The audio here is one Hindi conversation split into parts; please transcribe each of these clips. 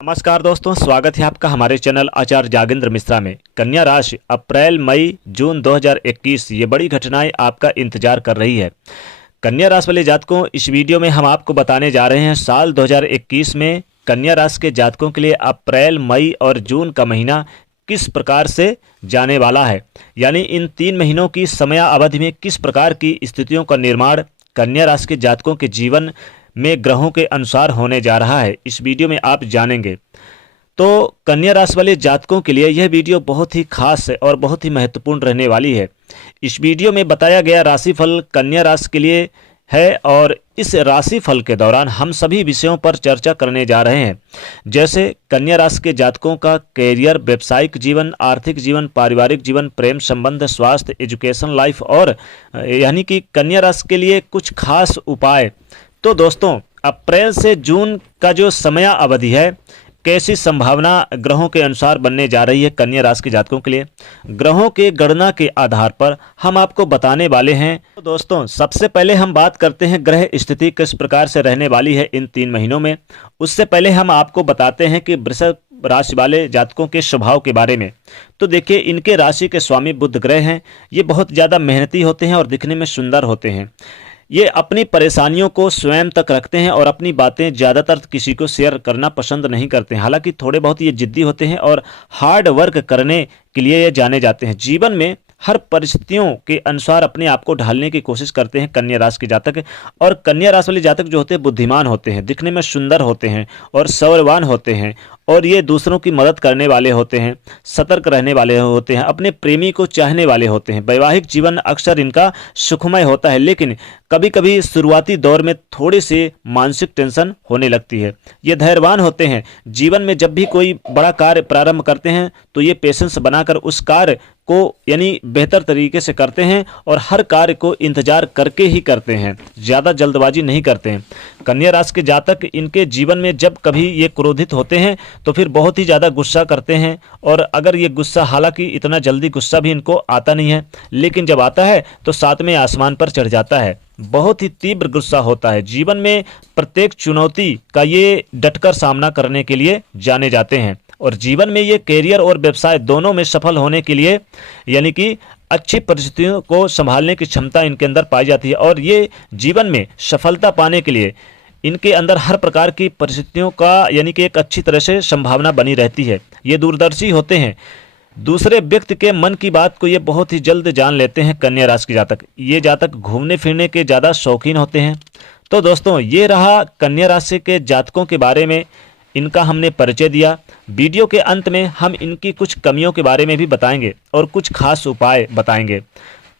नमस्कार दोस्तों, स्वागत है आपका हमारे चैनल आचार्य जागेंद्र मिश्रा में। कन्या राशि अप्रैल मई जून 2021 ये बड़ी घटनाएं आपका इंतजार कर रही है। कन्या राशि वाले जातकों, इस वीडियो में हम आपको बताने जा रहे हैं साल 2021 में कन्या राशि के जातकों के लिए अप्रैल मई और जून का महीना किस प्रकार से जाने वाला है। यानी इन 3 महीनों की समय अवधि में किस प्रकार की स्थितियों का निर्माण कन्या राशि के जातकों के जीवन में ग्रहों के अनुसार होने जा रहा है, इस वीडियो में आप जानेंगे। तो कन्या राशि वाले जातकों के लिए यह वीडियो बहुत ही खास है और बहुत ही महत्वपूर्ण रहने वाली है। इस वीडियो में बताया गया राशिफल कन्या राशि के लिए है और इस राशिफल के दौरान हम सभी विषयों पर चर्चा करने जा रहे हैं, जैसे कन्या राशि के जातकों का कैरियर, व्यावसायिक जीवन, आर्थिक जीवन, पारिवारिक जीवन, प्रेम संबंध, स्वास्थ्य, एजुकेशन लाइफ और यानी कि कन्या राशि के लिए कुछ खास उपाय। तो दोस्तों, अप्रैल से जून का जो समय अवधि है, कैसी संभावना ग्रहों के अनुसार बनने जा रही है कन्या राशि के जातकों के लिए, ग्रहों के गणना के आधार पर हम आपको बताने वाले हैं। तो दोस्तों, सबसे पहले हम बात करते हैं ग्रह स्थिति किस प्रकार से रहने वाली है इन 3 महीनों में। उससे पहले हम आपको बताते हैं कि वृषभ राशि वाले जातकों के स्वभाव के बारे में। तो देखिए, इनके राशि के स्वामी बुध ग्रह हैं। ये बहुत ज़्यादा मेहनती होते हैं और दिखने में सुंदर होते हैं। ये अपनी परेशानियों को स्वयं तक रखते हैं और अपनी बातें ज़्यादातर किसी को शेयर करना पसंद नहीं करते हैं। हालांकि थोड़े बहुत ये जिद्दी होते हैं और हार्ड वर्क करने के लिए ये जाने जाते हैं। जीवन में हर परिस्थितियों के अनुसार अपने आप को ढालने की कोशिश करते हैं कन्या राशि के जातक। और कन्या राशि वाले जातक जो होते हैं बुद्धिमान होते हैं, दिखने में सुंदर होते हैं और सौर्यवान होते हैं और ये दूसरों की मदद करने वाले होते हैं, सतर्क रहने वाले होते हैं, अपने प्रेमी को चाहने वाले होते हैं। वैवाहिक जीवन अक्सर इनका सुखमय होता है, लेकिन कभी कभी शुरुआती दौर में थोड़ी सी मानसिक टेंशन होने लगती है। ये धैर्यवान होते हैं। जीवन में जब भी कोई बड़ा कार्य प्रारंभ करते हैं तो ये पेशेंस बनाकर उस कार्य को यानी बेहतर तरीके से करते हैं और हर कार्य को इंतजार करके ही करते हैं, ज़्यादा जल्दबाजी नहीं करते हैं। कन्या राशि के जातक इनके जीवन में जब कभी ये क्रोधित होते हैं तो फिर बहुत ही ज़्यादा गुस्सा करते हैं। और अगर ये गुस्सा, हालांकि इतना जल्दी गुस्सा भी इनको आता नहीं है, लेकिन जब आता है तो 7वें आसमान पर चढ़ जाता है। बहुत ही तीव्र गुस्सा होता है। जीवन में प्रत्येक चुनौती का ये डटकर सामना करने के लिए जाने जाते हैं और जीवन में ये कैरियर और व्यवसाय दोनों में सफल होने के लिए यानी कि अच्छी परिस्थितियों को संभालने की क्षमता इनके अंदर पाई जाती है। और ये जीवन में सफलता पाने के लिए इनके अंदर हर प्रकार की परिस्थितियों का यानी कि एक अच्छी तरह से संभावना बनी रहती है। ये दूरदर्शी होते हैं। दूसरे व्यक्ति के मन की बात को ये बहुत ही जल्द जान लेते हैं कन्या राशि के जातक। ये जातक घूमने फिरने के ज़्यादा शौकीन होते हैं। तो दोस्तों, ये रहा कन्या राशि के जातकों के बारे में, इनका हमने परिचय दिया। वीडियो के अंत में हम इनकी कुछ कमियों के बारे में भी बताएंगे और कुछ खास उपाय बताएंगे।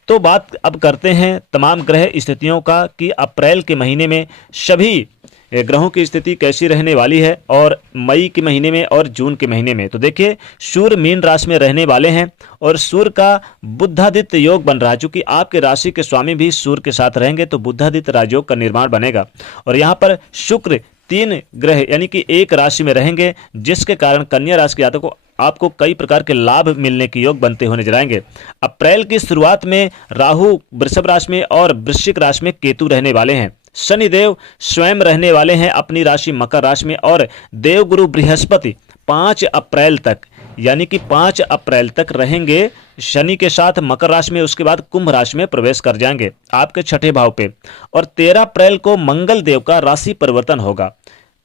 तो बात अब करते हैं तमाम ग्रह स्थितियों का कि अप्रैल के महीने में सभी ग्रहों की स्थिति कैसी रहने वाली है और मई के महीने में और जून के महीने में। तो देखिए, सूर्य मीन राशि में रहने वाले हैं और सूर्य का बुधादित्य योग बन रहा है। चूंकि आपके राशि के स्वामी भी सूर्य के साथ रहेंगे तो बुधादित्य राजयोग का निर्माण बनेगा। और यहाँ पर शुक्र 3 ग्रह यानी कि एक राशि में रहेंगे, जिसके कारण कन्या राशि के जातकों को आपको कई प्रकार के लाभ मिलने के योग बनते हुए नजर आएंगे। अप्रैल की शुरुआत में राहु वृषभ राशि में और वृश्चिक राशि में केतु रहने वाले हैं। शनिदेव स्वयं रहने वाले हैं अपनी राशि मकर राशि में और देवगुरु बृहस्पति 5 अप्रैल तक यानी कि 5 अप्रैल तक रहेंगे शनि के साथ मकर राशि में। उसके बाद कुंभ राशि में प्रवेश कर जाएंगे आपके 6ठे भाव पे। और 13 अप्रैल को मंगल देव का राशि परिवर्तन होगा।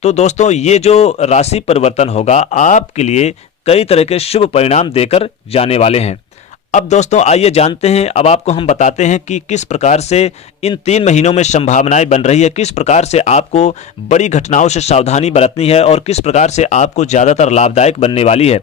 तो दोस्तों, ये जो राशि परिवर्तन होगा आपके लिए कई तरह के शुभ परिणाम देकर जाने वाले हैं। अब दोस्तों, आइए जानते हैं, अब आपको हम बताते हैं कि किस प्रकार से इन 3 महीनों में संभावनाएं बन रही है, किस प्रकार से आपको बड़ी घटनाओं से सावधानी बरतनी है और किस प्रकार से आपको ज़्यादातर लाभदायक बनने वाली है।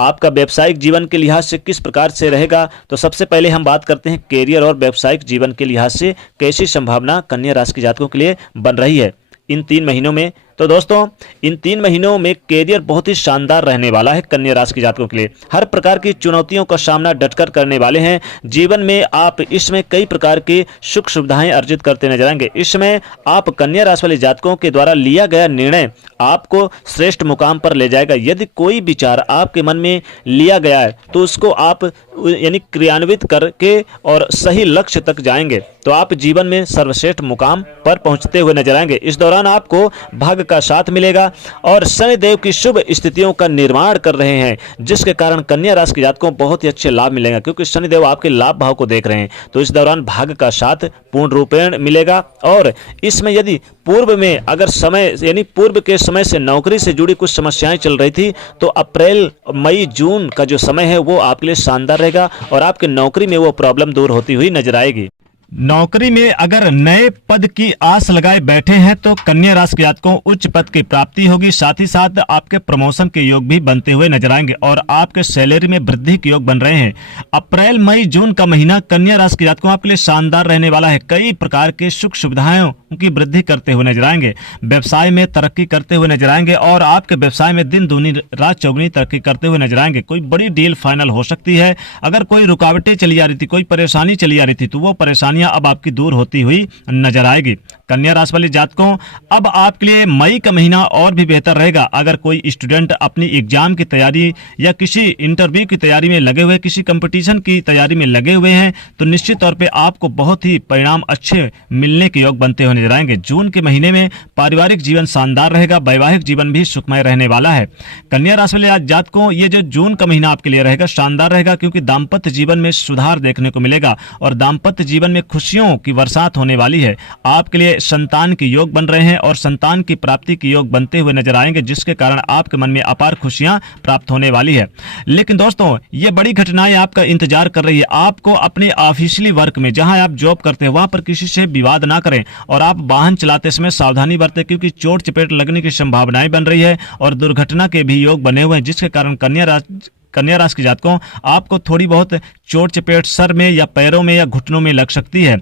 आपका व्यावसायिक जीवन के लिहाज से किस प्रकार से रहेगा। तो सबसे पहले हम बात करते हैं कैरियर और व्यावसायिक जीवन के लिहाज से कैसी संभावना कन्या राशि के जातकों के लिए बन रही है इन 3 महीनों में। तो दोस्तों, इन 3 महीनों में कैरियर बहुत ही शानदार रहने वाला है कन्या राशि के जातकों के लिए। हर प्रकार की चुनौतियों का सामना डटकर करने वाले हैं। जीवन में आप इसमें कई प्रकार की सुख सुविधाएं अर्जित करते नजर आएंगे। इसमें आप कन्या राशि वाले जातकों के द्वारा लिया गया निर्णय आपको श्रेष्ठ मुकाम पर ले जाएगा। यदि कोई विचार आपके मन में लिया गया है तो उसको आप यानी क्रियान्वित करके और सही लक्ष्य तक जाएंगे तो आप जीवन में सर्वश्रेष्ठ मुकाम पर पहुंचते हुए नजर आएंगे। इस दौरान आपको भाग्य का साथ मिलेगा और शनिदेव की शुभ स्थितियों का निर्माण कर रहे हैं, जिसके कारण कन्या राशि के जातकों को बहुत ही अच्छे लाभ मिलेगा, क्योंकि शनिदेव आपके लाभ भाव को देख रहे हैं। तो इस दौरान भाग्य का साथ पूर्ण रूपेण मिलेगा। और इसमें यदि पूर्व में अगर समय यानी पूर्व के समय से नौकरी से जुड़ी कुछ समस्याएं चल रही थी, तो अप्रैल मई जून का जो समय है वो आपके लिए शानदार रहेगा और आपके नौकरी में वो प्रॉब्लम दूर होती हुई नजर आएगी। नौकरी में अगर नए पद की आस लगाए बैठे हैं तो कन्या राशि के जातकों उच्च पद की प्राप्ति होगी। साथ ही साथ आपके प्रमोशन के योग भी बनते हुए नजर आएंगे और आपके सैलरी में वृद्धि के योग बन रहे हैं। अप्रैल मई जून का महीना कन्या राशि के जातकों आपके लिए शानदार रहने वाला है। कई प्रकार के सुख सुविधाओं की वृद्धि करते हुए नजर आएंगे, व्यवसाय में तरक्की करते हुए नजर आएंगे और आपके व्यवसाय में दिन दूनी रात चौगुनी तरक्की करते हुए नजर आएंगे। कोई बड़ी डील फाइनल हो सकती है। अगर कोई रुकावटें चली आ रही थी, कोई परेशानी चली आ रही थी, तो वो परेशानी अब आपकी दूर होती हुई नजर आएगी। कन्या राशि वाले जातकों, अब आपके लिए मई का महीना और भी बेहतर रहेगा। अगर कोई स्टूडेंट अपनी एग्जाम की तैयारी या किसी इंटरव्यू की तैयारी में लगे हुए, किसी कंपटीशन की तैयारी में लगे हुए हैं, तो निश्चित तौर पे आपको बहुत ही परिणाम अच्छे मिलने के योग बनते हुए नजर आएंगे। जून के महीने में पारिवारिक जीवन शानदार रहेगा, वैवाहिक जीवन भी सुखमय रहने वाला है। कन्या राशि वाले जातकों, ये जो जून का महीना आपके लिए रहेगा शानदार रहेगा, क्योंकि दाम्पत्य जीवन में सुधार देखने को मिलेगा और दाम्पत्य जीवन में खुशियों की बरसात होने वाली है। आपके लिए संतान के योग बन रहे हैं और संतान की प्राप्ति के योग बनते हुए नजर आएंगे, जिसके कारण आपके मन में अपार खुशियां प्राप्त होने वाली है। लेकिन दोस्तों, ये बड़ी घटनाएं आपका इंतजार कर रही है। आपको अपने ऑफिशियली वर्क में, जहां आप जॉब करते हैं, वहां पर किसी से विवाद ना करें और आप वाहन चलाते समय सावधानी बरतें, क्योंकि चोट चपेट लगने की संभावनाएं बन रही है और दुर्घटना के भी योग बने हुए हैं, जिसके कारण कन्या राशि के जातकों आपको थोड़ी बहुत चोट चपेट सर में या पैरों में या घुटनों में लग सकती है,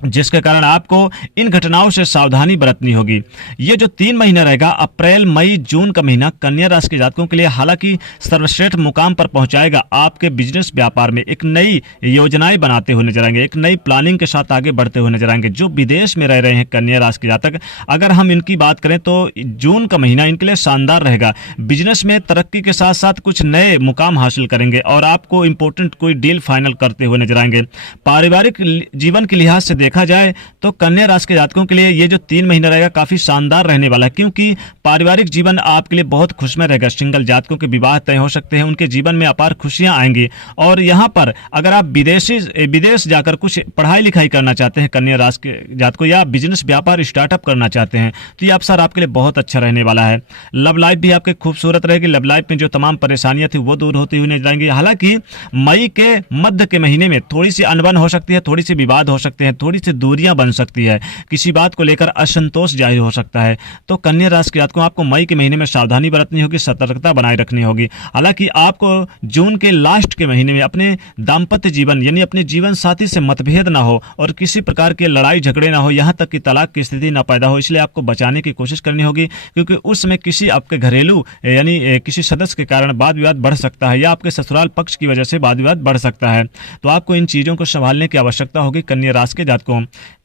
जिसके कारण आपको इन घटनाओं से सावधानी बरतनी होगी। ये जो 3 महीना रहेगा, अप्रैल मई जून का महीना, कन्या राशि के जातकों के लिए हालांकि सर्वश्रेष्ठ मुकाम पर पहुंचाएगा। आपके बिजनेस व्यापार में एक नई योजनाएं बनाते हुए नजर आएंगे, एक नई प्लानिंग के साथ आगे बढ़ते हुए नजर आएंगे। जो विदेश में रह रहे हैं कन्या राशि के जातक, अगर हम इनकी बात करें तो जून का महीना इनके लिए शानदार रहेगा। बिजनेस में तरक्की के साथ साथ कुछ नए मुकाम हासिल करेंगे और आपको इंपॉर्टेंट कोई डील फाइनल करते हुए नजर आएंगे। पारिवारिक जीवन के लिहाज से देखा जाए तो कन्या राशि के जातकों के लिए ये जो 3 महीना रहेगा काफी शानदार रहने वाला है, क्योंकि पारिवारिक जीवन आपके लिए बहुत खुशमय रहेगा। सिंगल जातकों के विवाह तय हो सकते हैं, उनके जीवन में अपार खुशियां आएंगी। और यहाँ पर अगर आप विदेश जाकर कुछ पढ़ाई लिखाई करना चाहते हैं कन्या राशि के जातकों, या बिजनेस व्यापार स्टार्टअप करना चाहते हैं, तो ये अवसर आपके लिए बहुत अच्छा रहने वाला है। लव लाइफ भी आपके खूबसूरत रहेगी। लव लाइफ में जो तमाम परेशानियां थी वो दूर होती हुई नजर आएंगी। हालांकि मई के मध्य के महीने में थोड़ी सी अनबन हो सकती है, थोड़ी सी विवाद हो सकते हैं, थोड़ी सी दूरियां बन सकती है, किसी बात को लेकर असंतोष जाहिर हो सकता है। तो कन्या राशि के जातकों, आपको मई के महीने में सावधानी बरतनी होगी, सतर्कता बनाए रखनी होगी। हालांकि आपको जून के लास्ट के महीने में अपने दाम्पत्य जीवन यानी अपने जीवन साथी से मतभेद ना हो और किसी प्रकार के लड़ाई झगड़े ना हो, यहां तक कि तलाक की स्थिति ना पैदा हो, इसलिए आपको बचाने की कोशिश करनी होगी, क्योंकि उस समय किसी आपके घरेलू यानी किसी सदस्य के कारण वाद विवाद बढ़ सकता है या आपके ससुराल पक्ष की वजह से वाद विवाद बढ़ सकता है। तो आपको इन चीजों को संभालने की आवश्यकता होगी कन्या राशि के जातकों।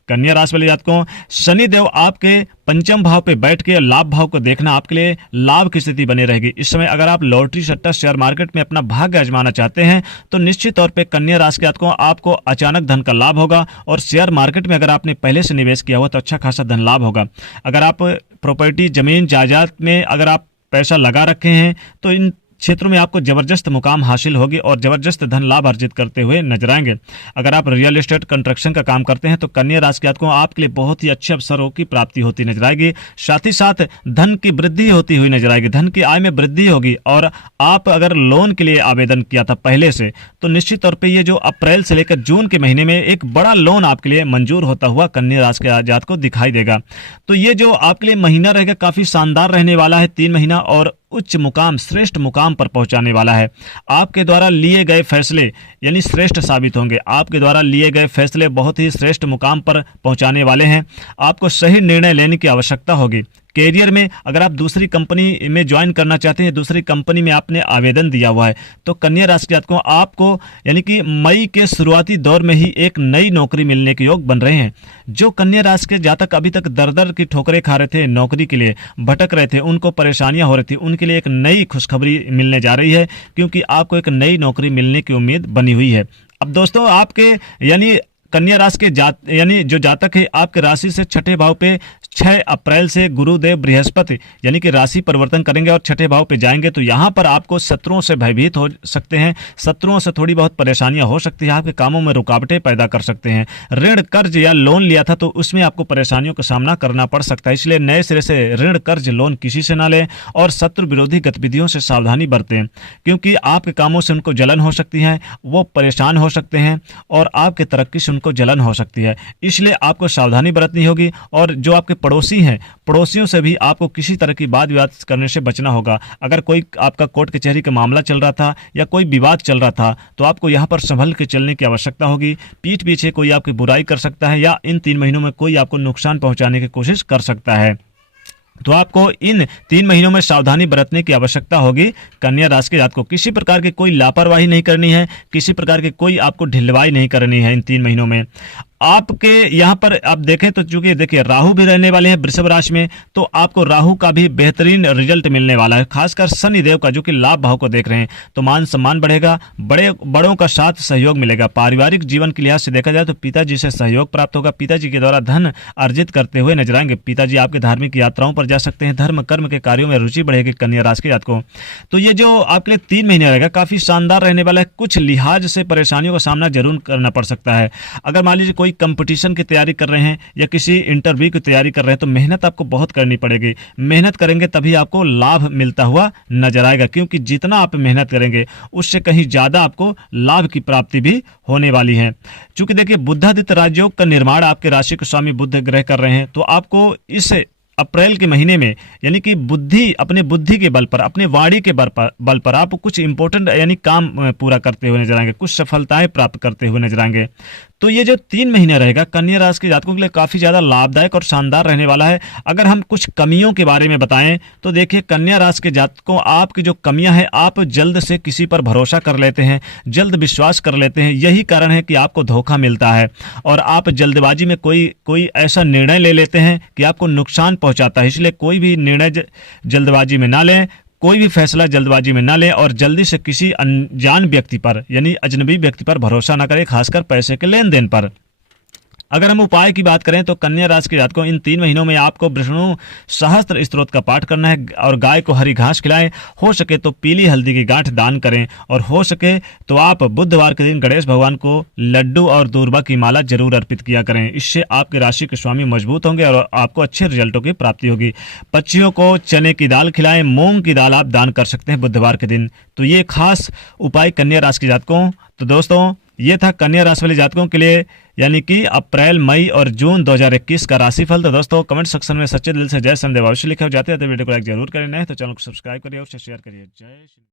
कन्या राशि वाले जातकों, शनिदेव आपके पंचम भाव पे बैठ के लाभ भाव को देखना आपके लिए लाभ की स्थिति बनी रहेगी। इस समय अगर आप लॉटरी सट्टा शेयर मार्केट में अपना भाग्य आजमाना चाहते हैं तो निश्चित तौर पे कन्या राशि के जातकों आपको अचानक धन का लाभ होगा। और शेयर मार्केट में अगर आपने पहले से निवेश किया हुआ तो अच्छा खासा धन लाभ होगा। अगर आप प्रॉपर्टी जमीन जायदाद में अगर आप पैसा लगा रखे हैं तो इन क्षेत्रों में आपको जबरदस्त मुकाम हासिल होगी और जबरदस्त धन लाभ अर्जित करते हुए नजर आएंगे। अगर आप रियल एस्टेट कंस्ट्रक्शन का काम करते हैं तो कन्या राशि के जातकों आपके लिए बहुत ही अच्छे अवसरों की प्राप्ति होती नजर आएगी। साथ ही साथ धन की वृद्धि होती हुई नजर आएगी, धन की आय में वृद्धि होगी। और आप अगर लोन के लिए आवेदन किया था पहले से तो निश्चित तौर पर ये जो अप्रैल से लेकर जून के महीने में एक बड़ा लोन आपके लिए मंजूर होता हुआ कन्या राशि के जातकों दिखाई देगा। तो ये जो आपके लिए महीना रहेगा काफी शानदार रहने वाला है। 3 महीना और उच्च मुकाम, श्रेष्ठ मुकाम पर पहुंचाने वाला है। आपके द्वारा लिए गए फैसले यानी श्रेष्ठ साबित होंगे। आपके द्वारा लिए गए फैसले बहुत ही श्रेष्ठ मुकाम पर पहुंचाने वाले हैं। आपको सही निर्णय लेने की आवश्यकता होगी। कैरियर में अगर आप दूसरी कंपनी में ज्वाइन करना चाहते हैं, दूसरी कंपनी में आपने आवेदन दिया हुआ है, तो कन्या राशि के जातकों आपको यानी कि मई के शुरुआती दौर में ही एक नई नौकरी मिलने के योग बन रहे हैं। जो कन्या राशि के जातक अभी तक दर दर की ठोकरें खा रहे थे, नौकरी के लिए भटक रहे थे, उनको परेशानियां हो रही थी, उनके लिए एक नई खुशखबरी मिलने जा रही है, क्योंकि आपको एक नई नौकरी मिलने की उम्मीद बनी हुई है। अब दोस्तों, आपके यानी कन्या राशि के यानी जो जातक है आपके राशि से छठे भाव पे 6 अप्रैल से गुरुदेव बृहस्पति यानी कि राशि परिवर्तन करेंगे और छठे भाव पे जाएंगे, तो यहाँ पर आपको शत्रुओं से भयभीत हो सकते हैं, शत्रुओं से थोड़ी बहुत परेशानियां हो सकती है, आपके कामों में रुकावटें पैदा कर सकते हैं। ऋण कर्ज या लोन लिया था तो उसमें आपको परेशानियों का सामना करना पड़ सकता है, इसलिए नए सिरे से ऋण कर्ज लोन किसी से ना लें और शत्रु विरोधी गतिविधियों से सावधानी बरतें, क्योंकि आपके कामों से उनको जलन हो सकती है, वो परेशान हो सकते हैं और आपके तरक्की से उनको जलन हो सकती है, इसलिए आपको सावधानी बरतनी होगी। और जो आपके पड़ोसी हैं, पड़ोसियों से भी आपको किसी तरह की वाद विवाद करने से बचना होगा। अगर कोई आपका कोर्ट कचहरी का मामला चल रहा था या कोई विवाद चल रहा था तो आपको यहाँ पर संभल के चलने की आवश्यकता होगी। पीठ पीछे कोई आपकी बुराई कर सकता है या इन 3 महीनों में कोई आपको नुकसान पहुंचाने की कोशिश कर सकता है, तो आपको इन 3 महीनों में सावधानी बरतने की आवश्यकता होगी। कन्या राशि के जातकों को किसी प्रकार की कोई लापरवाही नहीं करनी है, किसी प्रकार की कोई आपको ढिलवाई नहीं करनी है इन 3 महीनों में। आपके यहाँ पर आप देखें तो चूंकि देखिए राहु भी रहने वाले हैं वृषभ राशि में, तो आपको राहु का भी बेहतरीन रिजल्ट मिलने वाला है, खासकर शनि देव का जो कि लाभ भाव को देख रहे हैं, तो मान सम्मान बढ़ेगा, बड़ों का साथ सहयोग मिलेगा। पारिवारिक जीवन के लिहाज से देखा जाए तो पिताजी से सहयोग प्राप्त होगा, पिताजी के द्वारा धन अर्जित करते हुए नजर आएंगे, पिताजी आपके धार्मिक यात्राओं पर जा सकते हैं, धर्म कर्म के कार्यों में रुचि बढ़ेगी कन्या राशि के जातकों। तो ये जो आपके लिए 3 महीने रहेगा काफी शानदार रहने वाला है। कुछ लिहाज से परेशानियों का सामना जरूर करना पड़ सकता है। अगर मान लीजिए कोई कंपटीशन की तैयारी कर रहे हैं या किसी इंटरव्यू की तैयारी कर रहे हैं तो मेहनत आपको बहुत करनी पड़ेगी, मेहनत करेंगे तभी आपको लाभ मिलता हुआ नजर आएगा, क्योंकि जितना आप मेहनत करेंगे उससे कहीं ज्यादा आपको लाभ की प्राप्ति भी होने वाली है। चूंकि देखिए बुधादित्य राजयोग का निर्माण आपके राशि के स्वामी बुध ग्रह कर रहे हैं, तो आपको इस अप्रैल के महीने में यानी कि अपने बुद्धि के बल पर, अपने वाणी के बल पर आप कुछ इंपॉर्टेंट यानी काम पूरा करते हुए नजर आएंगे, कुछ सफलताएं प्राप्त करते हुए नजर आएंगे। तो ये जो 3 महीने रहेगा कन्या राशि के जातकों के लिए काफी ज्यादा लाभदायक और शानदार रहने वाला है। अगर हम कुछ कमियों के बारे में बताएं तो देखिए कन्या राशि के जातकों, आपकी जो कमियां हैं, आप जल्द से किसी पर भरोसा कर लेते हैं, जल्द विश्वास कर लेते हैं, यही कारण है कि आपको धोखा मिलता है और आप जल्दबाजी में कोई ऐसा निर्णय ले लेते हैं कि आपको नुकसान पहुंचाता है। इसलिए कोई भी निर्णय जल्दबाजी में ना लें, कोई भी फैसला जल्दबाजी में ना लें और जल्दी से किसी अनजान व्यक्ति पर यानी अजनबी व्यक्ति पर भरोसा ना करें, खासकर पैसे के लेन देन पर। अगर हम उपाय की बात करें तो कन्या राशि के जातकों इन 3 महीनों में आपको विष्णु सहस्त्र स्तोत्र का पाठ करना है और गाय को हरी घास खिलाएं, हो सके तो पीली हल्दी की गांठ दान करें और हो सके तो आप बुधवार के दिन गणेश भगवान को लड्डू और दूर्वा की माला जरूर अर्पित किया करें। इससे आपके राशि के स्वामी मजबूत होंगे और आपको अच्छे रिजल्टों की प्राप्ति होगी। पक्षियों को चने की दाल खिलाएं, मूंग की दाल आप दान कर सकते हैं बुधवार के दिन। तो ये खास उपाय कन्या राशि के जातकों। तो दोस्तों ये था कन्या राशि वाले जातकों के लिए यानी कि अप्रैल, मई और जून 2021 का राशिफल। तो दोस्तों कमेंट सेक्शन में सच्चे दिल से जय समदेव अवश्य लिखे हो, जाते वीडियो को लाइक जरूर करें, नहीं तो चैनल को सब्सक्राइब करिए और शेयर करिए। जय श्री